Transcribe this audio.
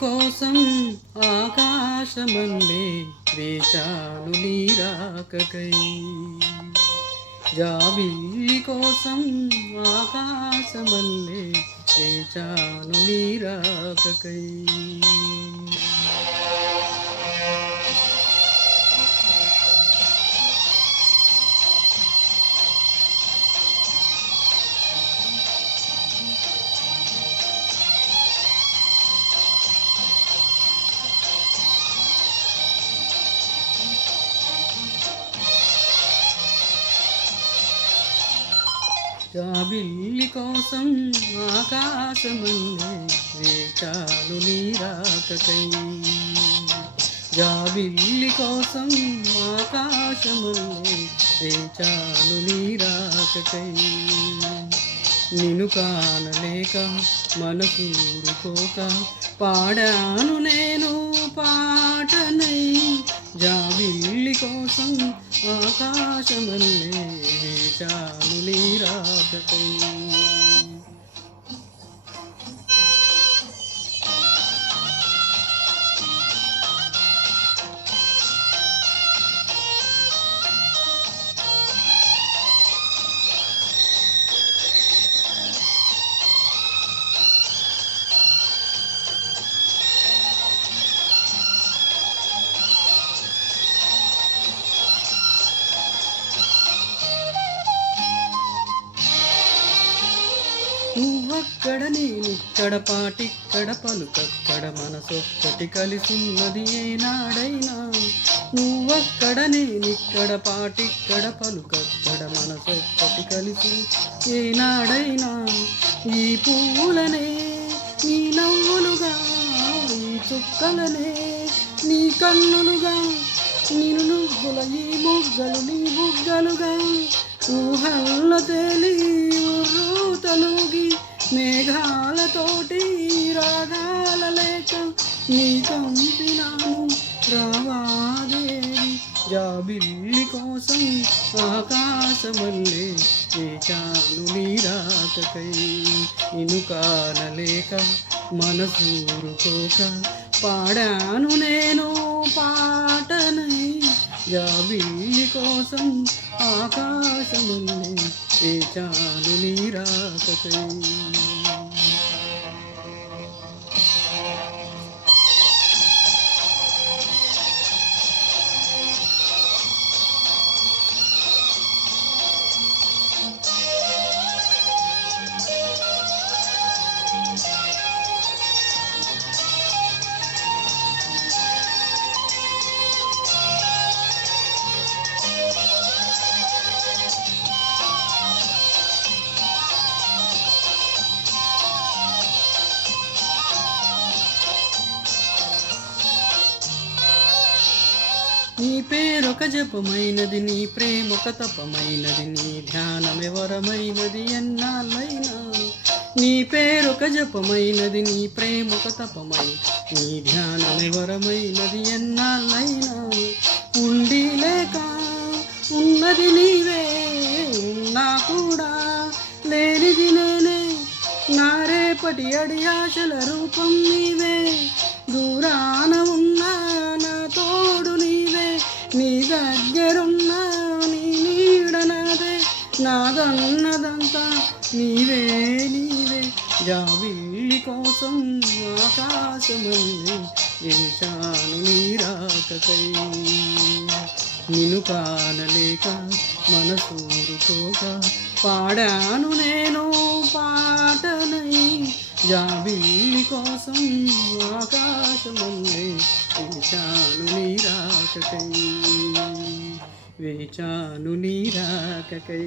కోసం ఆకాశమల్లే వేచాను నీరాకకై. జాబిల్లి కోసం ఆకాశమల్లే వేచాను నీరాకకై. జాబిల్లి కోసం ఆకాశమల్లే వేచాను నీరాకకై జాబిల్లి కోసం ఆకాశమల్లే వేచాలు నీరాకకై నిన్ను కానలేక మనసూరుకోక పాడాను నేను పాటనై జాబిల్లి కోసం ఆకాశమల్లే చాలు నీరాకకై అక్కడ నేనిక్కడ పాటిక్కడ పలుకక్కడ మనసొక్కటి కలిసున్నది ఏనాడైనా. నువ్వక్కడ నేనిక్కడ పాటిక్కడ పలుకక్కడ మనసొక్కటి కలిసి ఏనాడైనా. ఈ పువ్వులనే నీ నవ్వులుగా ఈ చుక్కలనే నీ కన్నులుగా నేను నువ్వుల ఈ ముగ్గలు నీ బుగ్గలుగా. ఊహల్లో తేలి తలుగి మేఘాలతోటి రాగాల లేక నీ కంపినాను. రావాదేవి జాబిల్లి కోసం ఆకాశమల్లే వేచాను నీరాకకై ఇను కానలేక మనసూరుకోక పాడాను నేను పాటనై. జాబిల్లి కోసం ఆకాశముల్లే వేచాను నీరాకకై నీ పేరొక జపమైనది నీ ప్రేమొక తపమైనది నీ ధ్యానమెవరమైనది ఎన్నాళ్ళైనా. నీ పేరొక జపమైనది నీ ప్రేమొక తపమై నీ ధ్యానమెవరమైనది ఎన్నాళ్ళైనా. ఉండి లేక ఉన్నది నీవే ఉన్నా కూడా లేనిది నేనే. నా రేపటి అడి ఆశల రూపం నీవే దూరాన ఉన్నా నా నీ దగ్గరున్నా నీ నీడనదే. నాదన్నదంతా నీవే నీవే. జాబిల్లి కోసం ఆకాశమంది. వేశాను నీరాకకై నిన్ను కానలేక మనసూరుకోక పాడాను నేను పాటనై. జాబిల్లి కోసం ఆకాశమంది. వేశాను నీరా రాకకై వేచాను నీరాకకై.